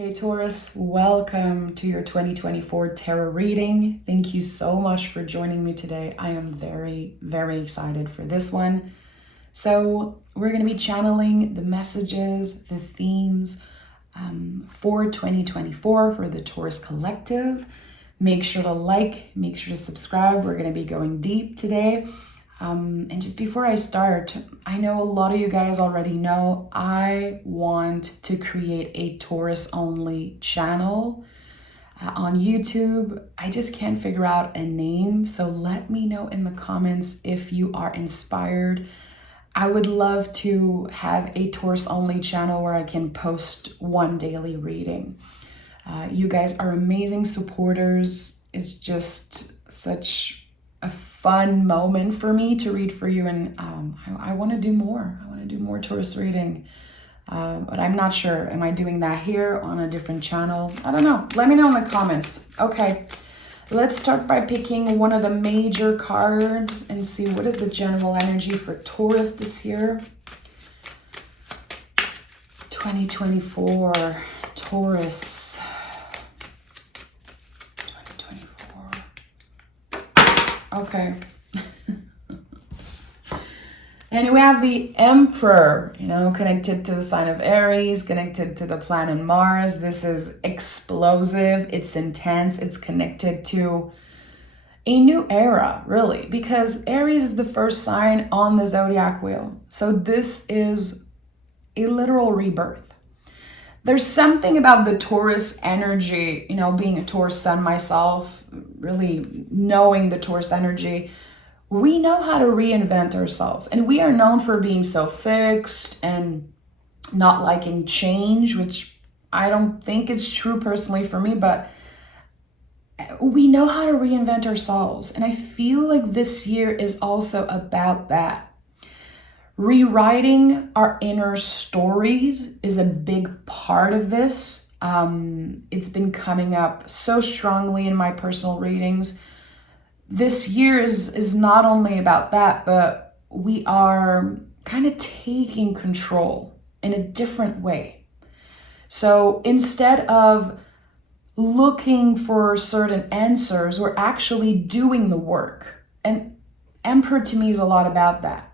Hey Taurus, welcome to your 2024 tarot reading. Thank you so much for joining me today. I am very, very excited for this one. So we're going to be channeling the messages, the themes for 2024 for the Taurus collective. Make sure to like, make sure to subscribe. We're going to be going deep today. And just before I start, I know a lot of you guys already know I want to create a Taurus only channel on YouTube. I just can't figure out a name, so let me know in the comments if you are inspired. I would love to have a Taurus only channel where I can post one daily reading. You guys are amazing supporters. It's just such a fun moment for me to read for you, and I want to do more. I want to do more Taurus reading, but I'm not sure. Am I doing that here on a different channel? I don't know. Let me know in the comments. Okay, let's start by picking one of the major cards and see what is the general energy for Taurus this year. 2024 Taurus. Okay. And we have the Emperor, connected to the sign of Aries, connected to the planet Mars. This is explosive, it's intense, it's connected to a new era, really, because Aries is the first sign on the zodiac wheel. So this is a literal rebirth. There's something about the Taurus energy, being a Taurus sun myself, really knowing the Taurus energy. We know how to reinvent ourselves, and we are known for being so fixed and not liking change, which I don't think is true personally for me, but we know how to reinvent ourselves. And I feel like this year is also about that. Rewriting our inner stories is a big part of this. It's been coming up so strongly in my personal readings. This year is not only about that, but we are kind of taking control in a different way. So instead of looking for certain answers, we're actually doing the work. And Emperor to me is a lot about that.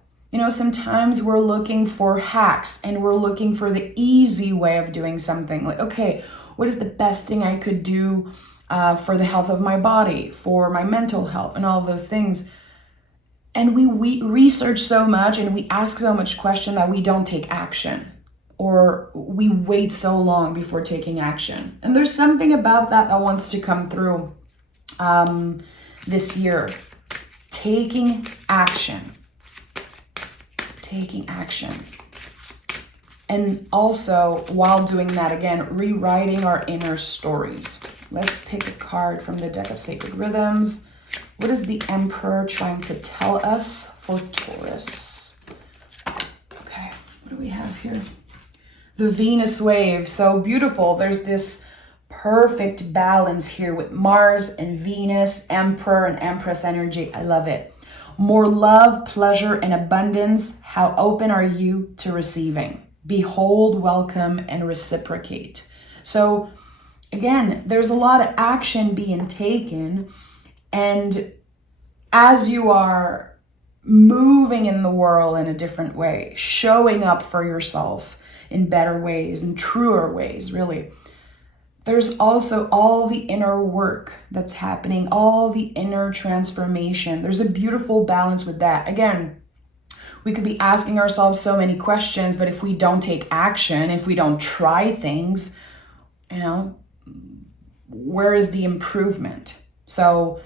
Sometimes we're looking for hacks and we're looking for the easy way of doing something. Like, okay, what is the best thing I could do for the health of my body, for my mental health, and all of those things. And we research so much and we ask so much question that we don't take action, or we wait so long before taking action. And there's something about that wants to come through this year. Taking action. And also, while doing that, again, rewriting our inner stories. Let's pick a card from the deck of Sacred Rhythms. What is the Emperor trying to tell us for Taurus? Okay, what do we have here? The Venus wave, so beautiful. There's this perfect balance here with Mars and Venus, Emperor and Empress energy. I love it. More love, pleasure, and abundance. How open are you to receiving? Behold, welcome, and reciprocate. So again, there's a lot of action being taken. And as you are moving in the world in a different way, showing up for yourself in better ways and truer ways, really, there's also all the inner work that's happening, all the inner transformation. There's a beautiful balance with that. Again, we could be asking ourselves so many questions, but if we don't take action, if we don't try things, where is the improvement? So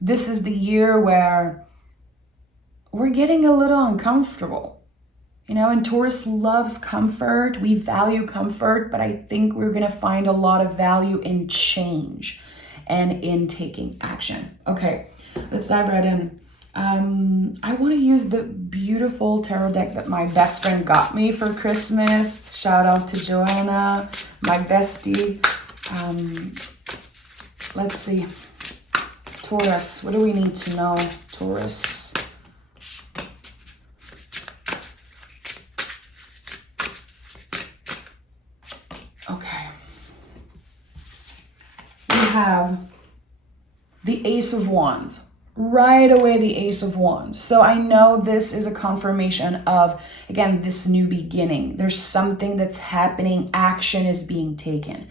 this is the year where we're getting a little uncomfortable. And Taurus loves comfort. We value comfort, but I think we're going to find a lot of value in change and in taking action. Okay, let's dive right in. I want to use the beautiful tarot deck that my best friend got me for Christmas. Shout out to Joanna, my bestie. Let's see. Taurus, what do we need to know, Taurus? have the Ace of Wands. Right away, the Ace of Wands. So I know this is a confirmation of, again, this new beginning. There's something that's happening. Action is being taken.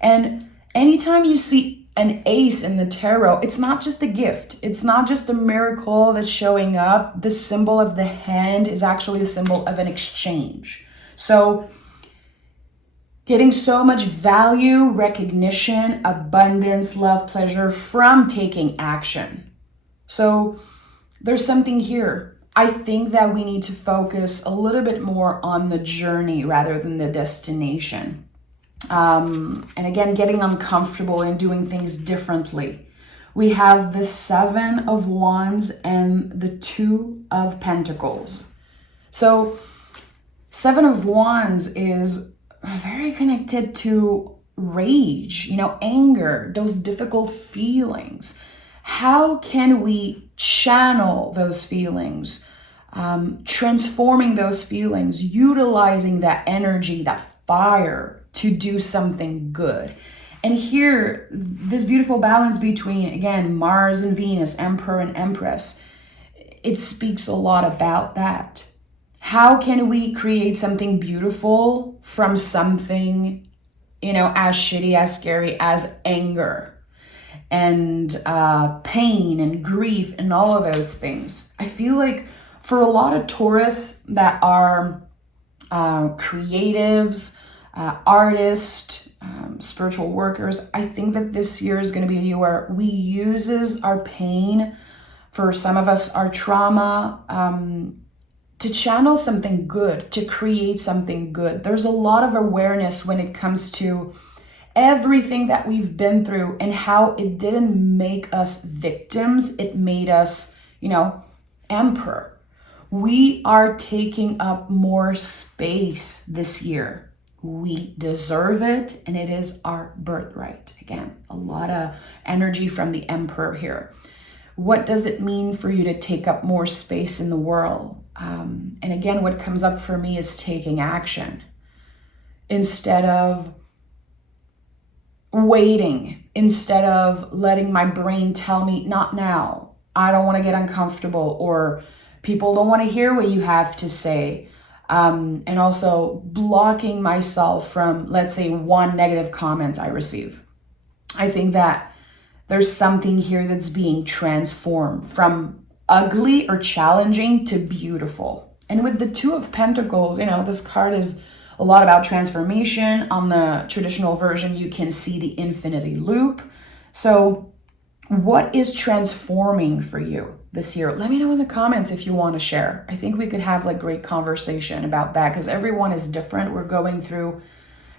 And anytime you see an ace in the tarot, it's not just a gift. It's not just a miracle that's showing up. The symbol of the hand is actually a symbol of an exchange. So getting so much value, recognition, abundance, love, pleasure from taking action. So there's something here. I think that we need to focus a little bit more on the journey rather than the destination. And again, getting uncomfortable and doing things differently. We have the Seven of Wands and the Two of Pentacles. So Seven of Wands is very connected to rage, anger, those difficult feelings. How can we channel those feelings, transforming those feelings, utilizing that energy, that fire to do something good? And here, this beautiful balance between, again, Mars and Venus, Emperor and Empress, it speaks a lot about that. How can we create something beautiful from something, as shitty, as scary as anger and pain and grief and all of those things? I feel like for a lot of Taurus that are creatives, artists, spiritual workers, I think that this year is going to be a year where we uses our pain, for some of us, our trauma, to channel something good, to create something good. There's a lot of awareness when it comes to everything that we've been through and how it didn't make us victims. It made us, emperor. We are taking up more space this year. We deserve it, and it is our birthright. Again, a lot of energy from the emperor here. What does it mean for you to take up more space in the world? And again, what comes up for me is taking action. Instead of waiting, instead of letting my brain tell me, not now, I don't want to get uncomfortable, or people don't want to hear what you have to say. And also blocking myself from, let's say, one negative comment I receive. I think that there's something here that's being transformed from ugly or challenging to beautiful. And with the Two of Pentacles, this card is a lot about transformation. On the traditional version, you can see the infinity loop. So what is transforming for you this year? Let me know in the comments if you want to share. I think we could have great conversation about that, because everyone is different. We're going through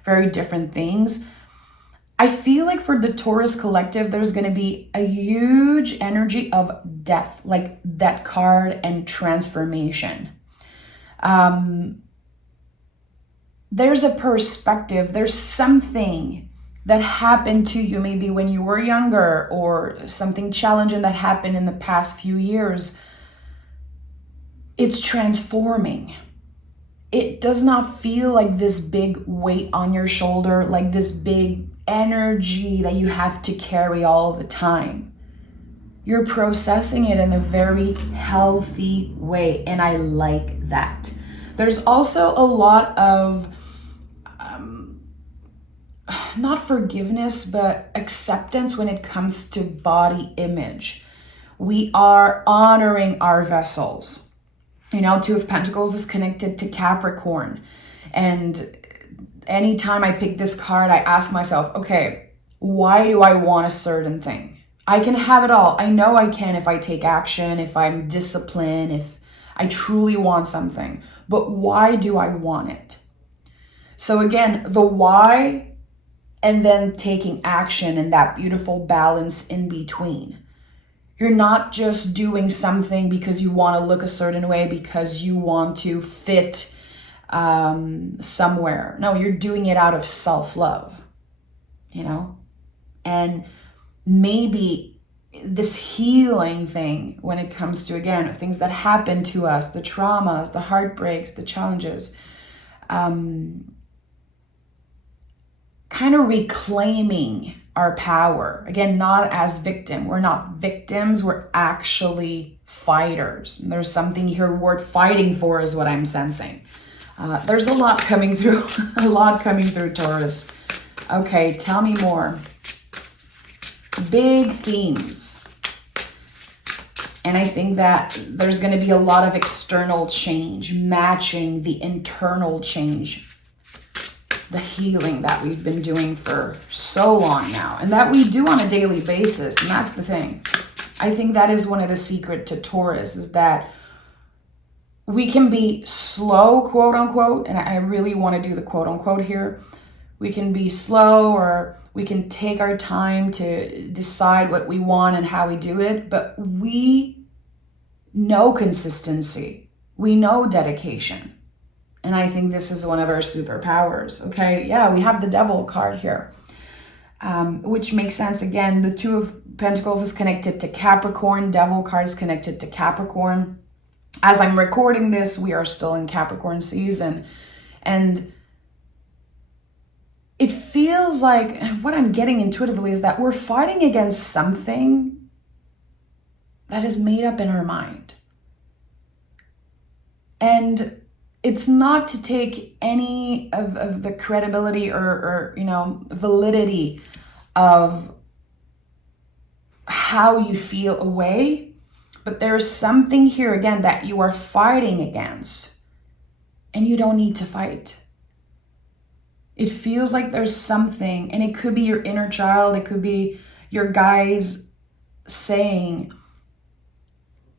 very different things. I feel like for the Taurus collective, there's going to be a huge energy of death, like that card, and transformation. There's a perspective, there's something that happened to you maybe when you were younger, or something challenging that happened in the past few years. It's transforming. It does not feel like this big weight on your shoulder, like this big energy that you have to carry all the time. You're processing it in a very healthy way, and I like that. There's also a lot of not forgiveness, but acceptance when it comes to body image. We are honoring our vessels. Two of Pentacles is connected to Capricorn. And anytime I pick this card, I ask myself, okay, why do I want a certain thing? I can have it all. I know I can if I take action, if I'm disciplined, if I truly want something. But why do I want it? So again, the why, and then taking action, and that beautiful balance in between. You're not just doing something because you want to look a certain way, because you want to fit somewhere. No, you're doing it out of self-love, and maybe this healing thing when it comes to, again, things that happen to us, the traumas, the heartbreaks, the challenges, kind of reclaiming our power. Again, not as victim. We're not victims. We're actually fighters. And there's something here worth fighting for is what I'm sensing. There's a lot coming through. A lot coming through, Taurus. Okay, tell me more. Big themes. And I think that there's going to be a lot of external change matching the internal change, the healing that we've been doing for so long now, and that we do on a daily basis. And that's the thing. I think that is one of the secret to Taurus, is that we can be slow, quote unquote, and I really want to do the quote unquote here. We can be slow, or we can take our time to decide what we want and how we do it, but we know consistency. We know dedication. And I think this is one of our superpowers, okay? Yeah, we have the Devil card here, which makes sense. Again, the Two of Pentacles is connected to Capricorn. Devil card is connected to Capricorn. As I'm recording this, we are still in Capricorn season. And it feels like, what I'm getting intuitively is that we're fighting against something that is made up in our mind. And it's not to take any of the credibility or validity of how you feel away, but there's something here again that you are fighting against, and you don't need to fight. It feels like there's something, and it could be your inner child, it could be your guides saying,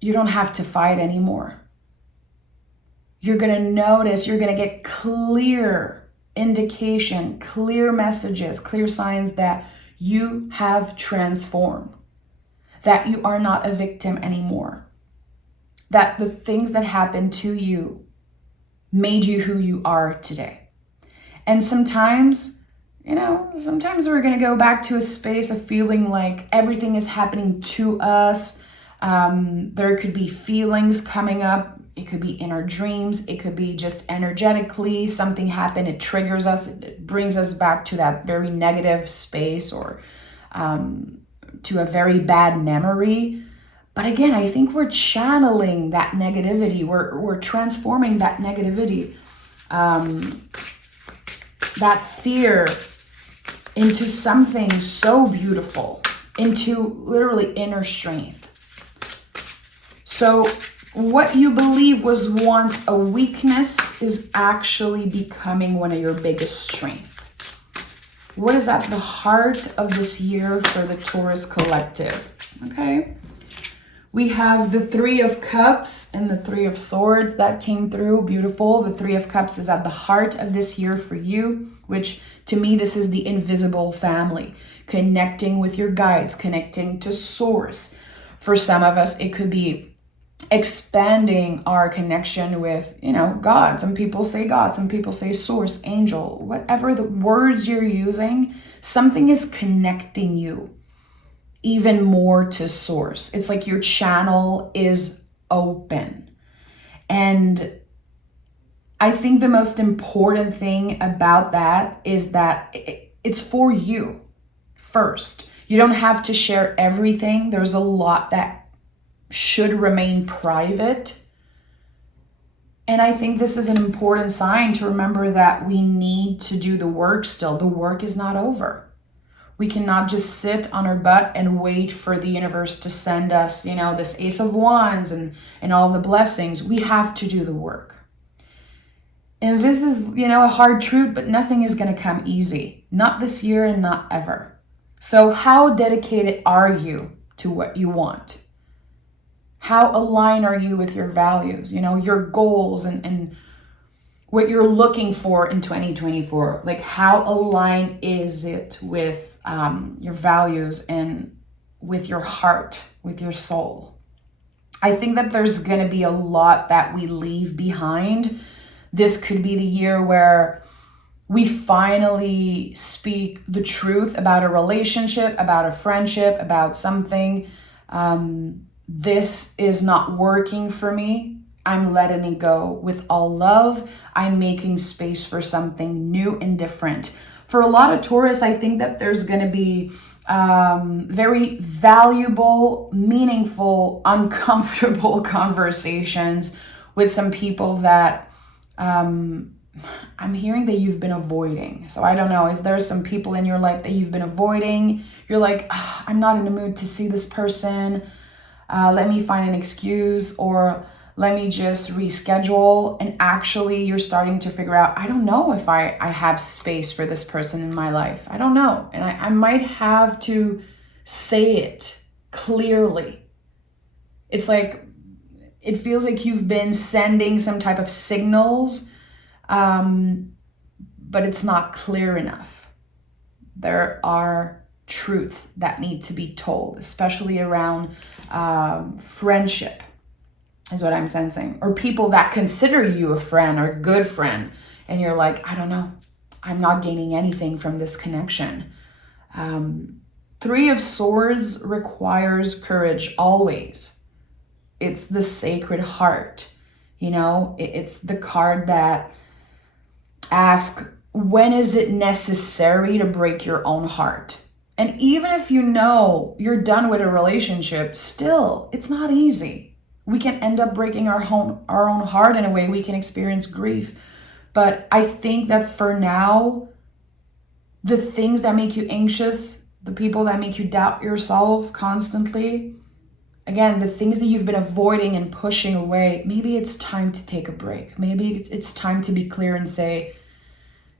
you don't have to fight anymore. You're going to notice, you're going to get clear indication, clear messages, clear signs that you have transformed, that you are not a victim anymore, that the things that happened to you made you who you are today. And sometimes, sometimes we're going to go back to a space of feeling like everything is happening to us. There could be feelings coming up. It could be in our dreams. It could be just energetically something happened. It triggers us. It brings us back to that very negative space, or to a very bad memory. But again, I think we're channeling that negativity. We're transforming that negativity, that fear, into something so beautiful, into literally inner strength. So what you believe was once a weakness is actually becoming one of your biggest strengths. What is at the heart of this year for the Taurus collective? Okay. We have the Three of Cups and the Three of Swords that came through. Beautiful. The Three of Cups is at the heart of this year for you, which to me, this is the invisible family. Connecting with your guides, connecting to Source. For some of us, it could be expanding our connection with, God. Some people say God, some people say Source, Angel, whatever the words you're using, something is connecting you even more to Source. It's like your channel is open. And I think the most important thing about that is that it's for you first. You don't have to share everything. There's a lot that should remain private. And I think this is an important sign to remember that we need to do the work still. The work is not over. We cannot just sit on our butt and wait for the universe to send us, this Ace of Wands and all the blessings. We have to do the work. And this is, a hard truth, but nothing is going to come easy. Not this year and not ever. So how dedicated are you to what you want? How aligned are you with your values, your goals and what you're looking for in 2024? Like, how aligned is it with your values and with your heart, with your soul? I think that there's going to be a lot that we leave behind. This could be the year where we finally speak the truth about a relationship, about a friendship, about something. This is not working for me. I'm letting it go with all love. I'm making space for something new and different, For a lot of Taurus, I think that there's going to be very valuable, meaningful, uncomfortable conversations with some people that I'm hearing that you've been avoiding. So I don't know, is there some people in your life that you've been avoiding? You're like, I'm not in the mood to see this person. Let me find an excuse, or let me just reschedule. And actually you're starting to figure out, I don't know if I have space for this person in my life. I don't know. And I might have to say it clearly. It's like, it feels like you've been sending some type of signals, but it's not clear enough. There are truths that need to be told, especially around friendship, is what I'm sensing. Or people that consider you a friend or a good friend, and you're like, I don't know, I'm not gaining anything from this connection. 3 of Swords requires courage always. It's the Sacred Heart. You know, it's the card that asks, when is it necessary to break your own heart? And even if you know you're done with a relationship, still, it's not easy. We can end up breaking our own heart in a way. We can experience grief. But I think that for now, the things that make you anxious, the people that make you doubt yourself constantly, again, the things that you've been avoiding and pushing away, maybe it's time to take a break. Maybe it's time to be clear and say,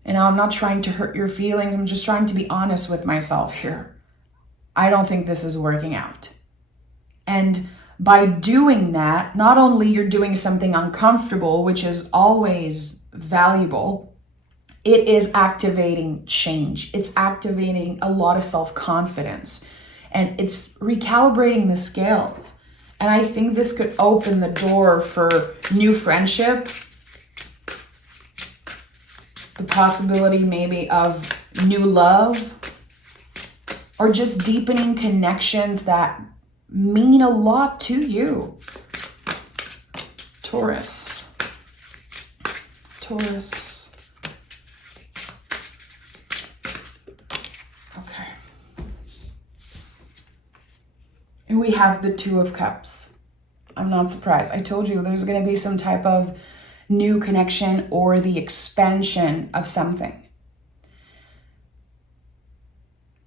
you know, I'm not trying to hurt your feelings. I'm just trying to be honest with myself here. I don't think this is working out. And by doing that, not only you're doing something uncomfortable, which is always valuable, it is activating change. It's activating a lot of self-confidence, and it's recalibrating the scales. And I think this could open the door for new friendship, the possibility maybe of new love, or just deepening connections that mean a lot to you. Taurus. Okay. And we have the 2 of Cups. I'm not surprised. I told you there's going to be some type of new connection or the expansion of something.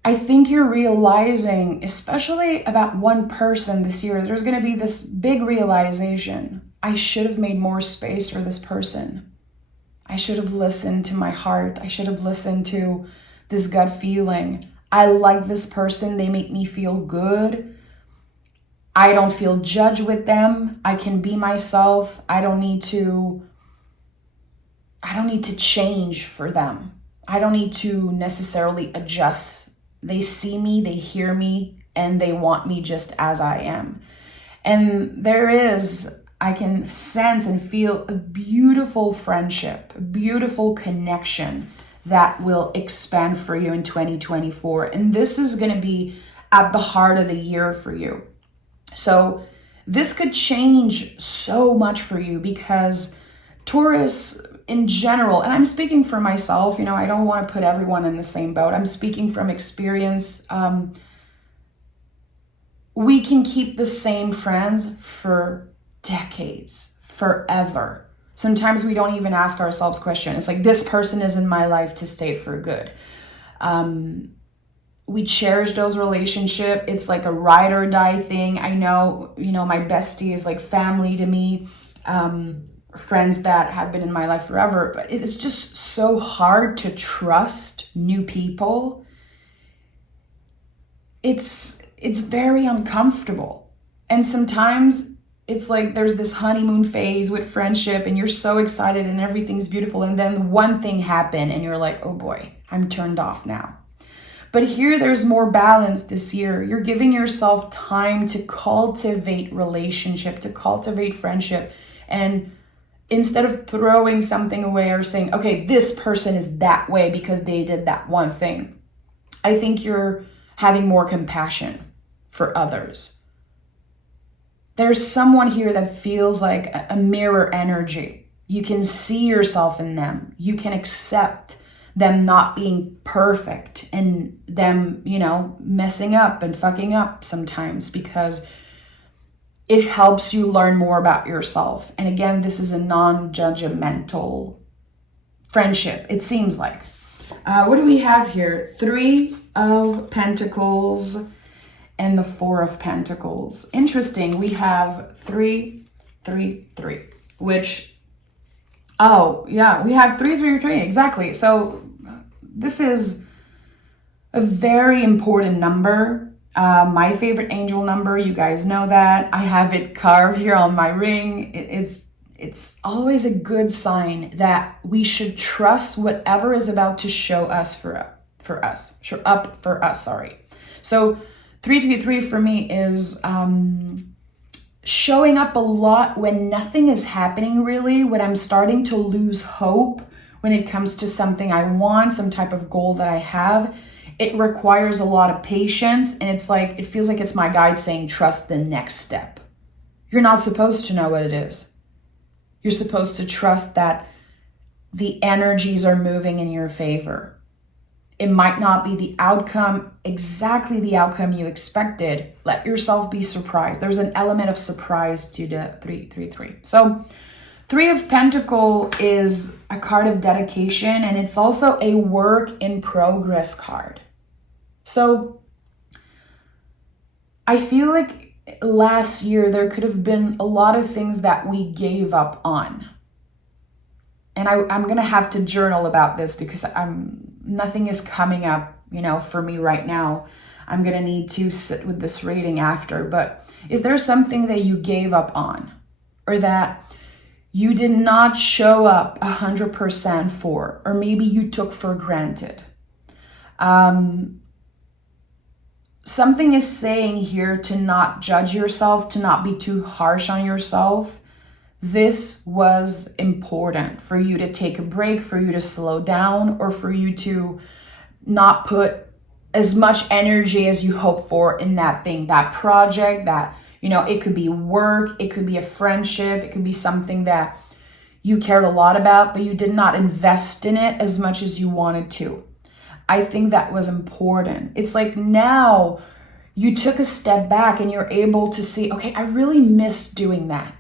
I think you're realizing, especially about one person this year, there's going to be this big realization. I should have made more space for this person. I should have listened to my heart. I should have listened to this gut feeling. I like this person. They make me feel good. I don't feel judged with them. I can be myself. I don't need to change for them. I don't need to necessarily adjust. They see me, they hear me, and they want me just as I am. And I can sense and feel a beautiful friendship, a beautiful connection that will expand for you in 2024. And this is going to be at the heart of the year for you. So this could change so much for you, because Taurus in general, and I'm speaking for myself, you know, I don't want to put everyone in the same boat. I'm speaking from experience. We can keep the same friends for decades, forever. Sometimes we don't even ask ourselves questions. It's like, this person is in my life to stay for good. We cherish those relationships. It's like a ride or die thing. I know, you know, my bestie is like family to me. Friends that have been in my life forever, but it's just so hard to trust new people. It's very uncomfortable. And sometimes it's like there's this honeymoon phase with friendship, and you're so excited and everything's beautiful, and then one thing happened and you're like, oh boy, I'm turned off now. But here there's more balance this year. You're giving yourself time to cultivate relationship, to cultivate friendship, and instead of throwing something away or saying, okay, this person is that way because they did that one thing, I think you're having more compassion for others. There's someone here that feels like a mirror energy. You can see yourself in them. You can accept them not being perfect and them, messing up and fucking up sometimes, because it helps you learn more about yourself. And again, this is a non-judgmental friendship, it seems like. What do we have here? 3 of Pentacles and the 4 of Pentacles. Interesting. We have 3, 3, 3, which, oh yeah, we have 3, 3, 3, exactly. So this is a very important number. My favorite angel number, you guys know that. I have it carved here on my ring. It's always a good sign that we should trust whatever is about to show us show up for us. So 323 for me is showing up a lot when nothing is happening really, when I'm starting to lose hope when it comes to something I want, some type of goal that I have. It requires a lot of patience, and it feels like it's my guide saying, trust the next step. You're not supposed to know what it is. You're supposed to trust that the energies are moving in your favor. It might not be exactly the outcome you expected. Let yourself be surprised. There's an element of surprise to the 333. So 3 of Pentacles is a card of dedication, and it's also a work in progress card. So I feel like last year there could have been a lot of things that we gave up on. And I'm going to have to journal about this because nothing is coming up, for me right now. I'm going to need to sit with this reading after. But is there something that you gave up on, or that you did not show up 100% for, or maybe you took for granted? Something is saying here to not judge yourself, to not be too harsh on yourself. This was important for you to take a break, for you to slow down, or for you to not put as much energy as you hope for in that thing, that project, that, it could be work, it could be a friendship, it could be something that you cared a lot about, but you did not invest in it as much as you wanted to. I think that was important. It's like now you took a step back and you're able to see, okay, I really miss doing that.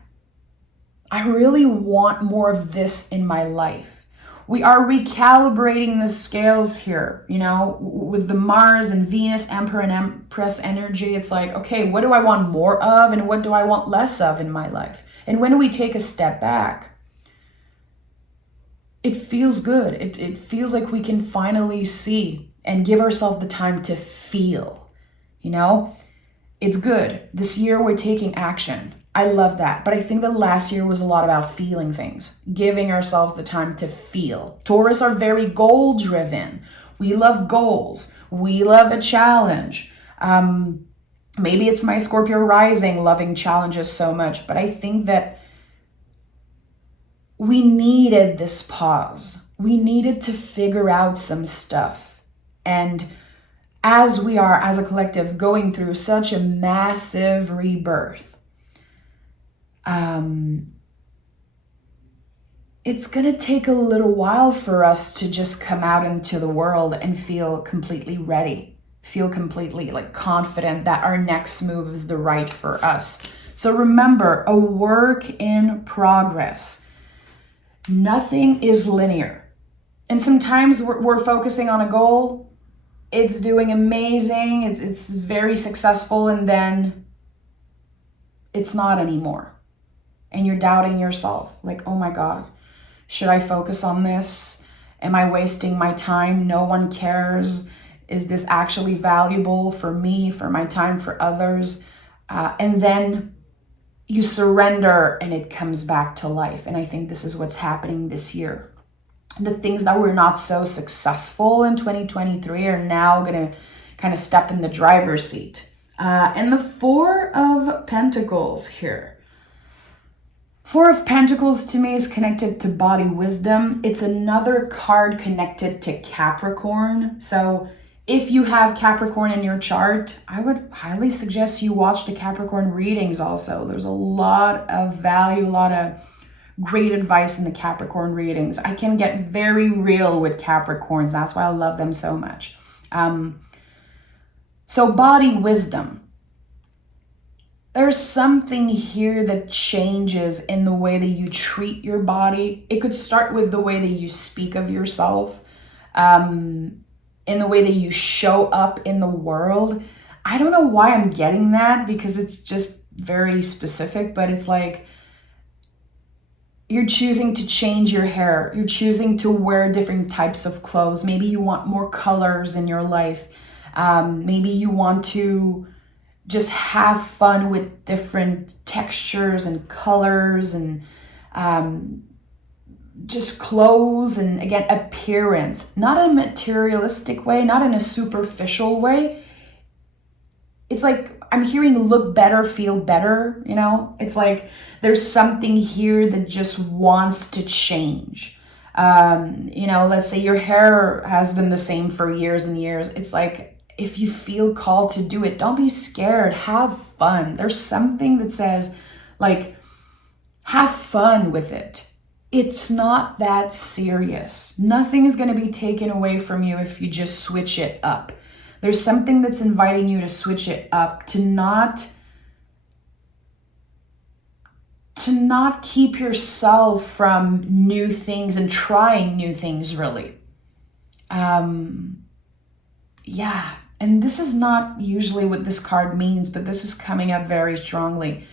I really want more of this in my life. We are recalibrating the scales here, with the Mars and Venus, Emperor and Empress energy. It's like, okay, what do I want more of and what do I want less of in my life? And when we take a step back, it feels good. It feels like we can finally see and give ourselves the time to feel, It's good. This year we're taking action. I love that. But I think that last year was a lot about feeling things, giving ourselves the time to feel. Taurus are very goal driven. We love goals. We love a challenge. Maybe it's my Scorpio rising loving challenges so much, but I think that we needed this pause. We needed to figure out some stuff. And as we are, as a collective, going through such a massive rebirth, it's going to take a little while for us to just come out into the world and feel completely ready, feel completely confident that our next move is the right for us. So remember, a work in progress. Nothing is linear. And sometimes we're focusing on a goal. It's doing amazing. It's very successful. And then it's not anymore. And you're doubting yourself. Like, oh my God, should I focus on this? Am I wasting my time? No one cares. Is this actually valuable for me, for my time, for others? And then you surrender and it comes back to life. And I think this is what's happening this year. The things that were not so successful in 2023 are now going to kind of step in the driver's seat. And the 4 of Pentacles here. 4 of Pentacles to me is connected to body wisdom. It's another card connected to Capricorn. So if you have Capricorn in your chart, I would highly suggest you watch the Capricorn readings also. There's a lot of value, a lot of great advice in the Capricorn readings. I can get very real with Capricorns. That's why I love them so much. So body wisdom. There's something here that changes in the way that you treat your body. It could start with the way that you speak of yourself, in the way that you show up in the world. I don't know why I'm getting that, because it's just very specific, but it's like you're choosing to change your hair. You're choosing to wear different types of clothes. Maybe you want more colors in your life. Maybe you want to just have fun with different textures and colors and just clothes and, again, appearance. Not in a materialistic way, not in a superficial way. It's like I'm hearing look better, feel better, you know? It's like there's something here that just wants to change. You know, let's say your hair has been the same for years and years. It's like, if you feel called to do it, don't be scared. Have fun. There's something that says, like, have fun with it. It's not that serious. Nothing is going to be taken away from you if you just switch it up. There's something that's inviting you to switch it up, to not keep yourself from new things and trying new things, really. Yeah. And this is not usually what this card means, but this is coming up very strongly.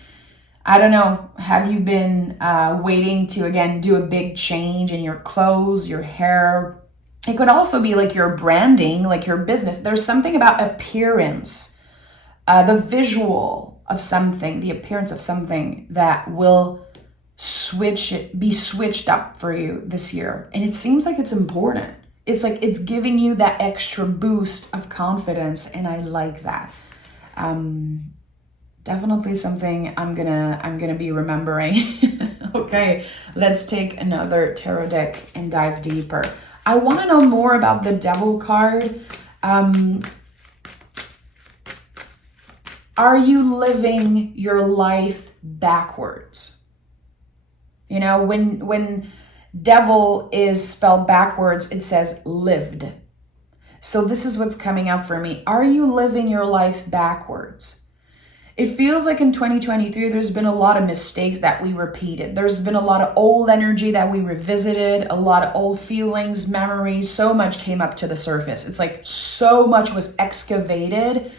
I don't know, have you been waiting to, again, do a big change in your clothes, your hair? It could also be like your branding, like your business. There's something about appearance, the visual of something, the appearance of something that will be switched up for you this year. And it seems like it's important. It's like it's giving you that extra boost of confidence, and I like that. Definitely something I'm gonna be remembering. Okay, let's take another tarot deck and dive deeper. I want to know more about the Devil card. Are you living your life backwards? You know, when devil is spelled backwards, it says lived. So this is what's coming up for me. Are you living your life backwards? It feels like in 2023, there's been a lot of mistakes that we repeated. There's been a lot of old energy that we revisited, a lot of old feelings, memories. So much came up to the surface. It's like so much was excavated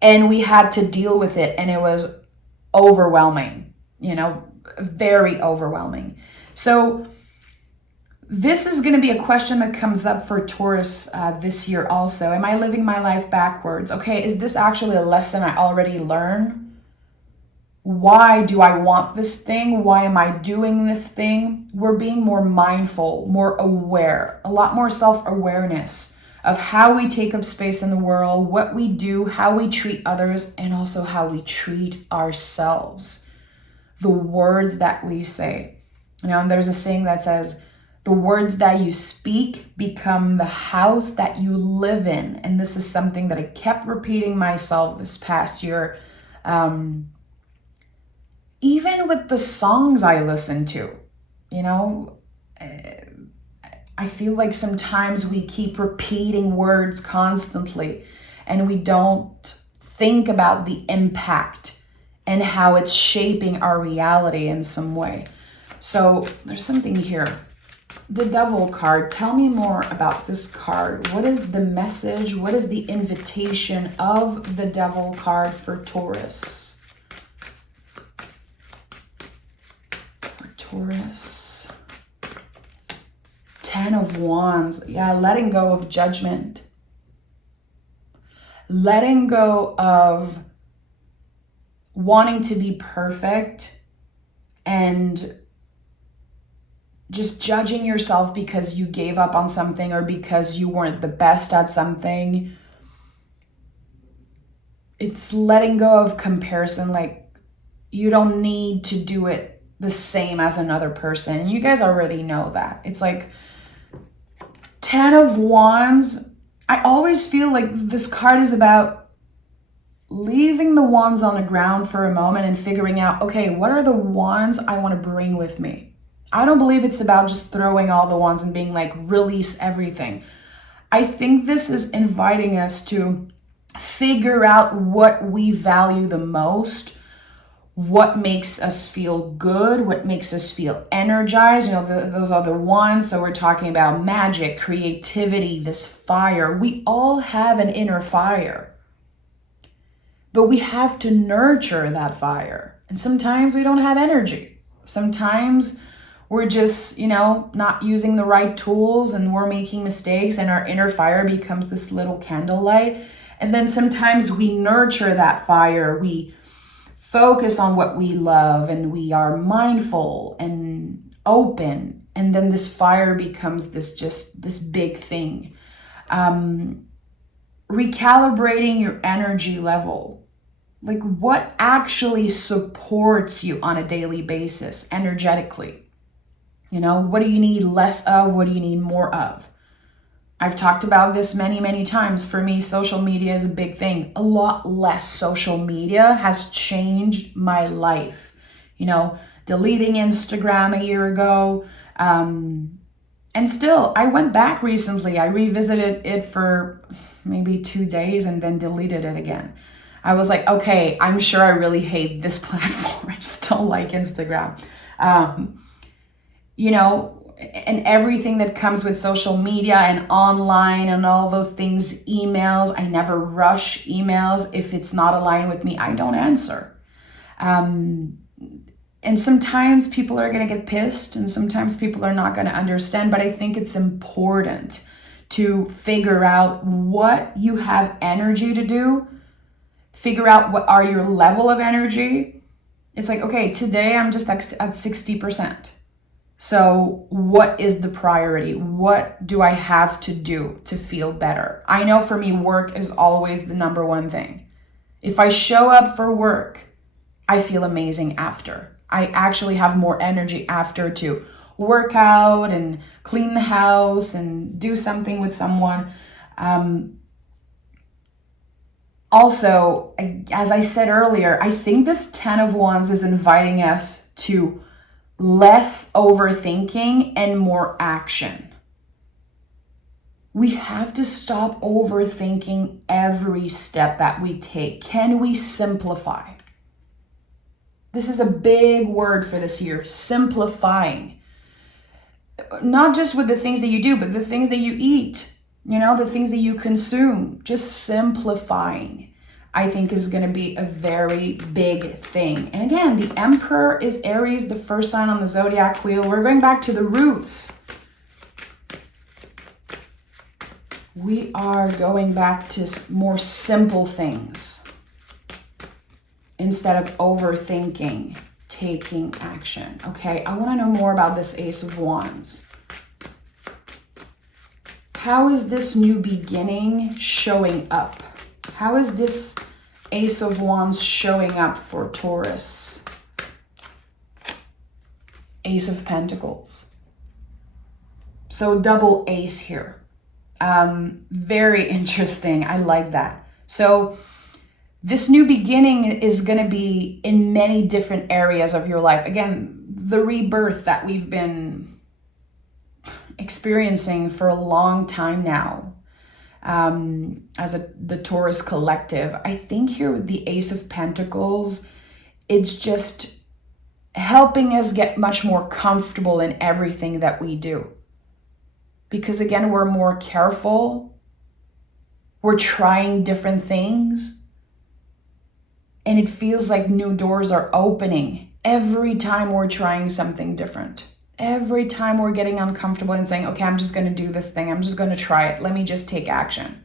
and we had to deal with it. And it was overwhelming, you know, very overwhelming. So this is going to be a question that comes up for Taurus this year also. Am I living my life backwards? Okay, is this actually a lesson I already learned? Why do I want this thing? Why am I doing this thing? We're being more mindful, more aware, a lot more self-awareness of how we take up space in the world, what we do, how we treat others, and also how we treat ourselves. The words that we say. You know, and there's a saying that says, the words that you speak become the house that you live in. And this is something that I kept repeating myself this past year. Even with the songs I listen to, you know, I feel like sometimes we keep repeating words constantly and we don't think about the impact and how it's shaping our reality in some way. So there's something here. The Devil card, tell me more about this card. What is the message? What is the invitation of the Devil card for Taurus? For Taurus. 10 of Wands. Yeah, letting go of judgment. Letting go of wanting to be perfect and just judging yourself because you gave up on something or because you weren't the best at something. It's letting go of comparison. Like, you don't need to do it the same as another person. You guys already know that. It's like 10 of Wands. I always feel like this card is about leaving the wands on the ground for a moment and figuring out, okay, what are the wands I want to bring with me? I don't believe it's about just throwing all the wands and being like, release everything. I think this is inviting us to figure out what we value the most, what makes us feel good, what makes us feel energized. Those are the ones. So we're talking about magic, creativity, this fire. We all have an inner fire, but we have to nurture that fire. And sometimes we don't have energy. Sometimes we're just, not using the right tools and we're making mistakes and our inner fire becomes this little candlelight. And then sometimes we nurture that fire. We focus on what we love and we are mindful and open. And then this fire becomes this big thing. Recalibrating your energy level. Like, what actually supports you on a daily basis energetically? What do you need less of? What do you need more of? I've talked about this many, many times. For me, social media is a big thing. A lot less social media has changed my life. Deleting Instagram a year ago. And still, I went back recently. I revisited it for maybe 2 days and then deleted it again. I was like, okay, I'm sure I really hate this platform. I just don't like Instagram. And everything that comes with social media and online and all those things, emails. I never rush emails. If it's not aligned with me, I don't answer. And sometimes people are going to get pissed and sometimes people are not going to understand. But I think it's important to figure out what you have energy to do. Figure out what are your level of energy. It's like, okay, today I'm just at 60%. So what is the priority? What do I have to do to feel better? I know for me, work is always the number one thing. If I show up for work, I feel amazing after. I actually have more energy after to work out and clean the house and do something with someone. Also, as I said earlier, I think this 10 of Wands is inviting us to less overthinking and more action. We have to stop overthinking every step that we take. Can we simplify? This is a big word for this year, simplifying. Not just with the things that you do, but the things that you eat, the things that you consume. Just simplifying, I think, is going to be a very big thing. And again, the Emperor is Aries, the first sign on the zodiac wheel. We're going back to the roots. We are going back to more simple things instead of overthinking, taking action. Okay, I want to know more about this Ace of Wands. How is this new beginning showing up? How is this Ace of Wands showing up for Taurus? Ace of Pentacles. So double ace here. Very interesting. I like that. So this new beginning is going to be in many different areas of your life. Again, the rebirth that we've been experiencing for a long time now. As the Taurus collective, I think here with the Ace of Pentacles, it's just helping us get much more comfortable in everything that we do. Because again, we're more careful. We're trying different things. And it feels like new doors are opening every time we're trying something different. Every time we're getting uncomfortable and saying, okay, I'm just going to do this thing. I'm just going to try it. Let me just take action.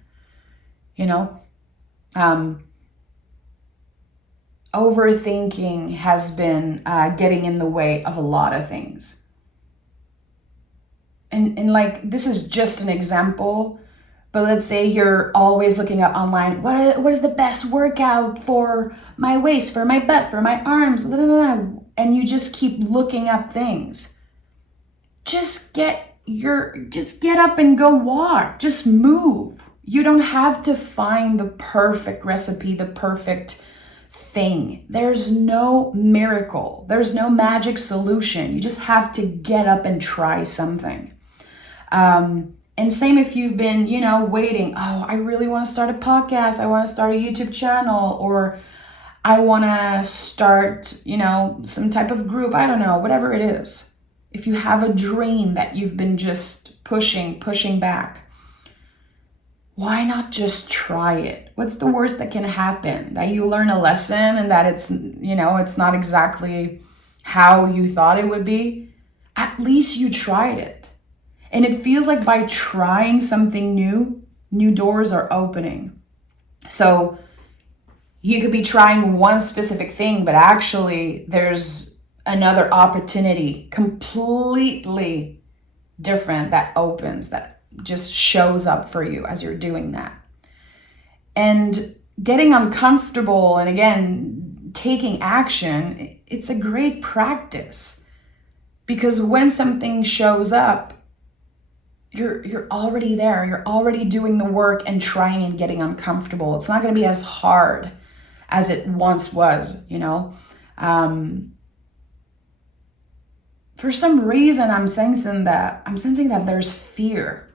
Overthinking has been getting in the way of a lot of things. And like, this is just an example, but let's say you're always looking up online, what is the best workout for my waist, for my butt, for my arms, blah, blah, blah, and you just keep looking up things. Just get up and go walk. Just move. You don't have to find the perfect recipe, the perfect thing. There's no miracle. There's no magic solution. You just have to get up and try something. And same if you've been, waiting. Oh, I really want to start a podcast. I want to start a YouTube channel, or I want to start, some type of group. I don't know, whatever it is. If you have a dream that you've been just pushing back, why not just try it? What's the worst that can happen? That you learn a lesson and that it's not exactly how you thought it would be? At least you tried it. And it feels like by trying something new doors are opening. So you could be trying one specific thing, but actually there's another opportunity completely different that opens, that just shows up for you as you're doing that. And getting uncomfortable and again, taking action, it's a great practice. Because when something shows up, you're already there. You're already doing the work and trying and getting uncomfortable. It's not going to be as hard as it once was, For some reason, I'm sensing that there's fear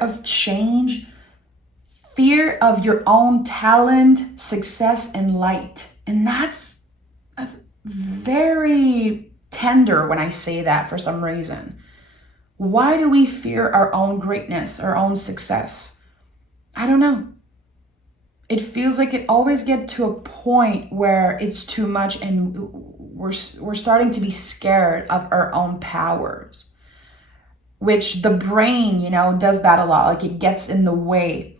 of change, fear of your own talent, success, and light. And that's very tender when I say that for some reason. Why do we fear our own greatness, our own success? I don't know. It feels like it always gets to a point where it's too much and we're starting to be scared of our own powers, which the brain, does that a lot. Like it gets in the way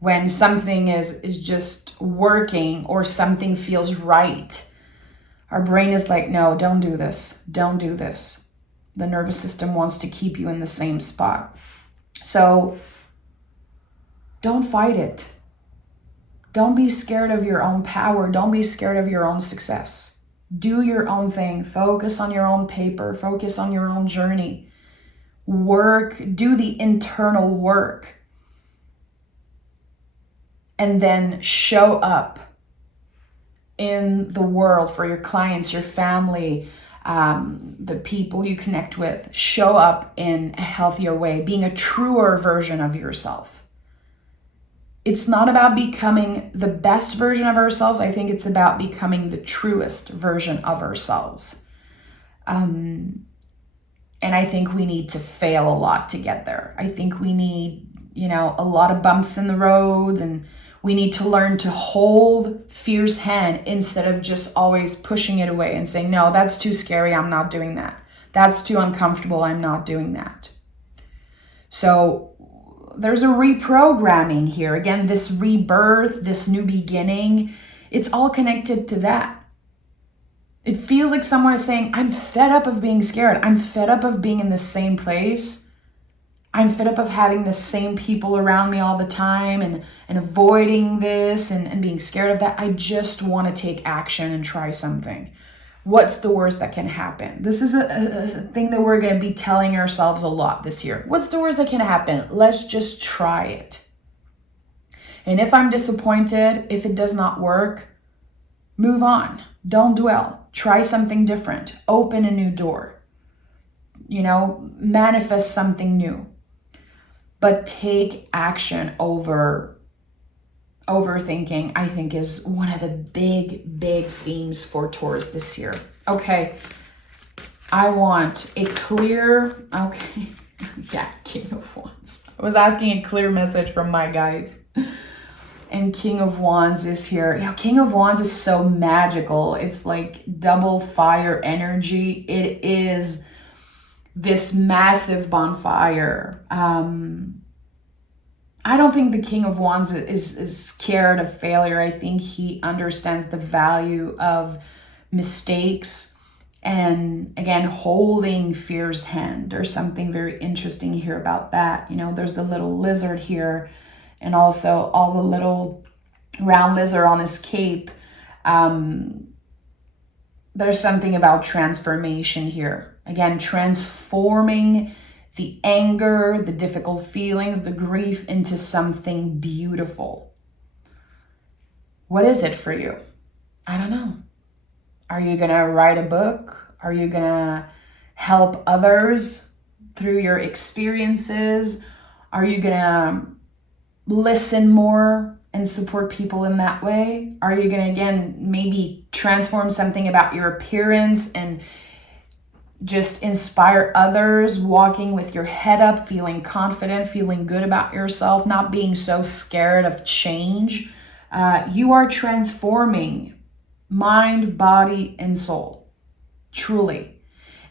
when something is just working or something feels right. Our brain is like, no, don't do this. Don't do this. The nervous system wants to keep you in the same spot. So don't fight it. Don't be scared of your own power. Don't be scared of your own success. Do your own thing. Focus on your own paper. Focus on your own journey. Do the internal work. And then show up in the world for your clients, your family, the people you connect with. Show up in a healthier way, being a truer version of yourself. It's not about becoming the best version of ourselves. I think it's about becoming the truest version of ourselves. And I think we need to fail a lot to get there. I think we need, a lot of bumps in the road, and we need to learn to hold fear's hand instead of just always pushing it away and saying, no, that's too scary. I'm not doing that. That's too uncomfortable. I'm not doing that. So there's a reprogramming here. Again, this rebirth, this new beginning, it's all connected to that. It feels like someone is saying, I'm fed up of being scared. I'm fed up of being in the same place. I'm fed up of having the same people around me all the time and avoiding this and being scared of that. I just want to take action and try something. What's the worst that can happen? This is a thing that we're going to be telling ourselves a lot this year. What's the worst that can happen? Let's just try it. And if I'm disappointed, if it does not work, move on. Don't dwell. Try something different. Open a new door. Manifest something new. But take action over overthinking, I think, is one of the big themes for Taurus this year. Okay, I want a clear, King of Wands. I was asking a clear message from my guides. And King of Wands is here. King of Wands is so magical. It's like double fire energy. It is this massive bonfire. I don't think the King of Wands is scared of failure. I think he understands the value of mistakes and, again, holding fear's hand. There's something very interesting here about that. There's the little lizard here and also all the little round lizard on his cape. There's something about transformation here. Again, transforming the anger, the difficult feelings, the grief into something beautiful. What is it for you? I don't know. Are you going to write a book? Are you going to help others through your experiences? Are you going to listen more and support people in that way? Are you going to, again, maybe transform something about your appearance and just inspire others, walking with your head up, feeling confident, feeling good about yourself, not being so scared of change? You are transforming mind, body, and soul, truly.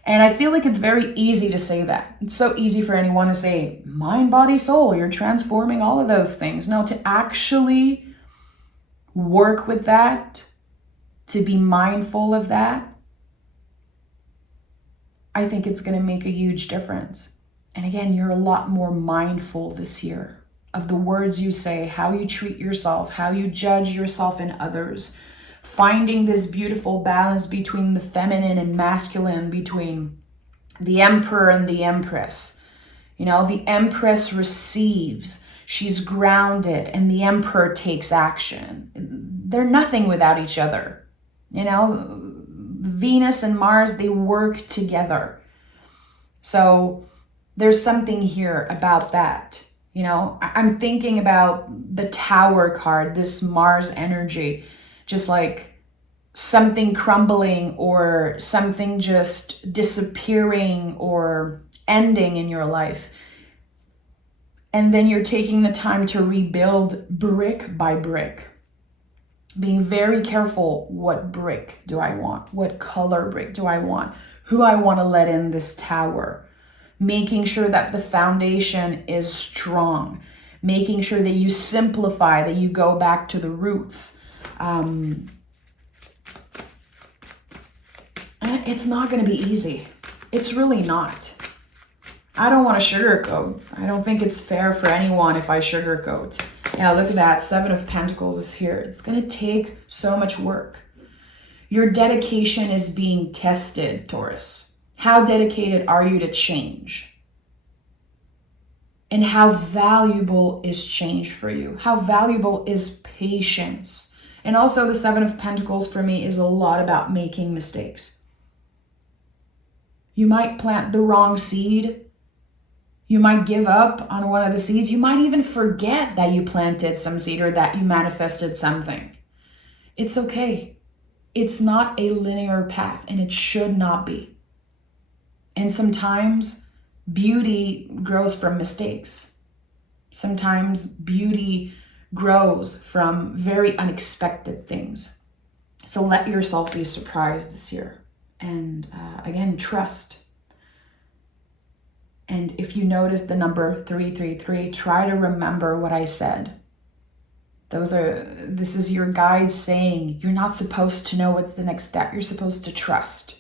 And I feel like it's very easy to say that. It's so easy for anyone to say, mind, body, soul, you're transforming all of those things. No, to actually work with that, to be mindful of that, I think it's going to make a huge difference. And again, you're a lot more mindful this year of the words you say, how you treat yourself, how you judge yourself and others, finding this beautiful balance between the feminine and masculine, between the emperor and the empress. You know, the empress receives, she's grounded, and the emperor takes action. They're nothing without each other. You know, Venus and Mars, they work together. So there's something here about that. You know, I'm thinking about the Tower card, this Mars energy, just like something crumbling or something just disappearing or ending in your life. And then you're taking the time to rebuild brick by brick. Being very careful, what brick do I want? What color brick do I want? Who I want to let in this tower? Making sure that the foundation is strong. Making sure that you simplify, that you go back to the roots. It's not going to be easy. It's really not. I don't want to sugarcoat. I don't think it's fair for anyone if I sugarcoat. Now look at that, 7 of Pentacles is here. It's going to take so much work. Your dedication is being tested, Taurus. How dedicated are you to change? And how valuable is change for you? How valuable is patience? And also the 7 of Pentacles for me is a lot about making mistakes. You might plant the wrong seed. You might give up on one of the seeds. You might even forget that you planted some seed or that you manifested something. It's okay. It's not a linear path, and it should not be. And sometimes beauty grows from mistakes. Sometimes beauty grows from very unexpected things. So let yourself be surprised this year. And again, trust. And if you notice the number 333, try to remember what I said. This is your guide saying you're not supposed to know what's the next step. You're supposed to trust.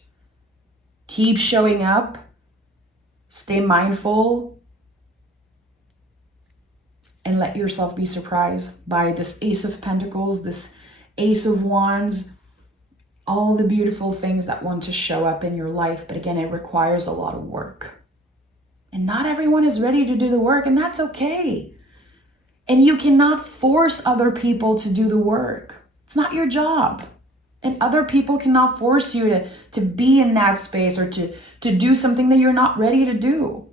Keep showing up. Stay mindful. And let yourself be surprised by this Ace of Pentacles, this Ace of Wands, all the beautiful things that want to show up in your life. But again, it requires a lot of work. And not everyone is ready to do the work, and that's okay. And you cannot force other people to do the work. It's not your job. And other people cannot force you to be in that space or to do something that you're not ready to do.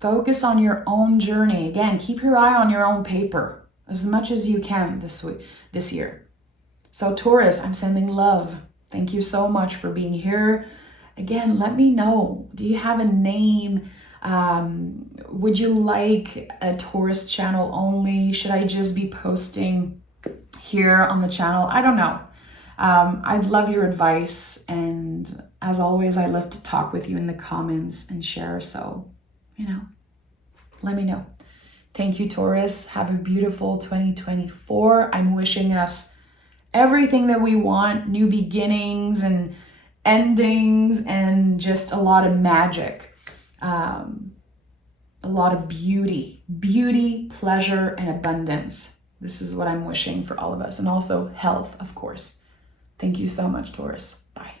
Focus on your own journey. Again, keep your eye on your own paper as much as you can this year. So Taurus, I'm sending love. Thank you so much for being here. Again, let me know. Do you have a name? Would you like a Taurus channel only? Should I just be posting here on the channel? I don't know. I'd love your advice. And as always, I love to talk with you in the comments and share. So, let me know. Thank you, Taurus. Have a beautiful 2024. I'm wishing us everything that we want, new beginnings and endings, and just a lot of magic. A lot of beauty, pleasure, and abundance. This is what I'm wishing for all of us. And also health, of course. Thank you so much, Taurus. Bye.